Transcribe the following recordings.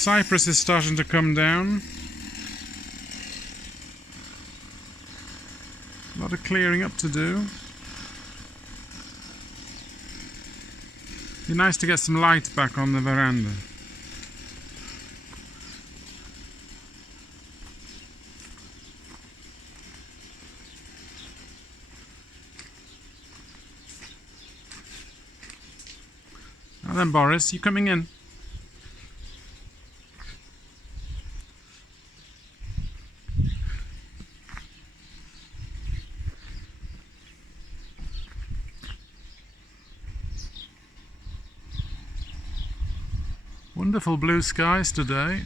Cypress is starting to come down. A lot of clearing up to do. Be nice to get some light back on the veranda. Now then, Boris, you coming in? Wonderful blue skies today.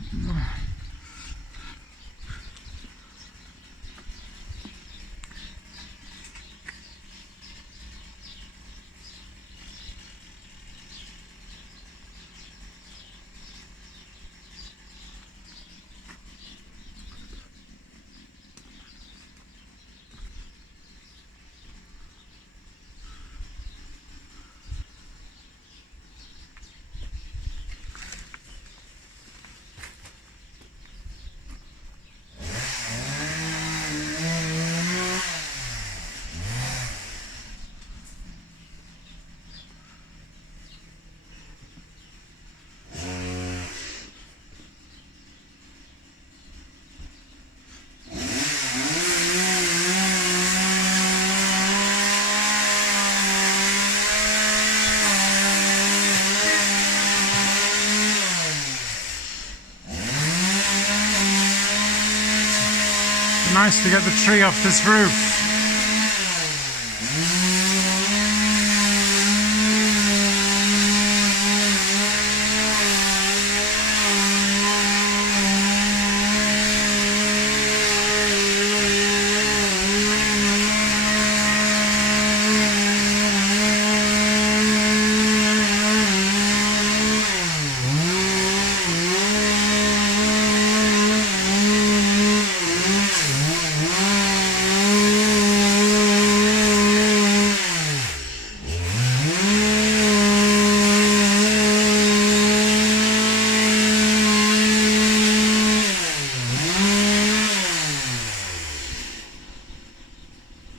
Nice to get the tree off this roof.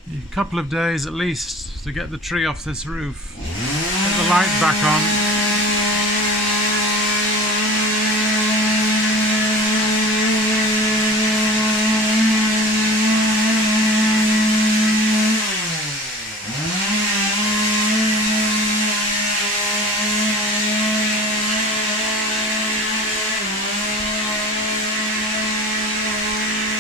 A couple of days at least to get the tree off this roof, get the light back on.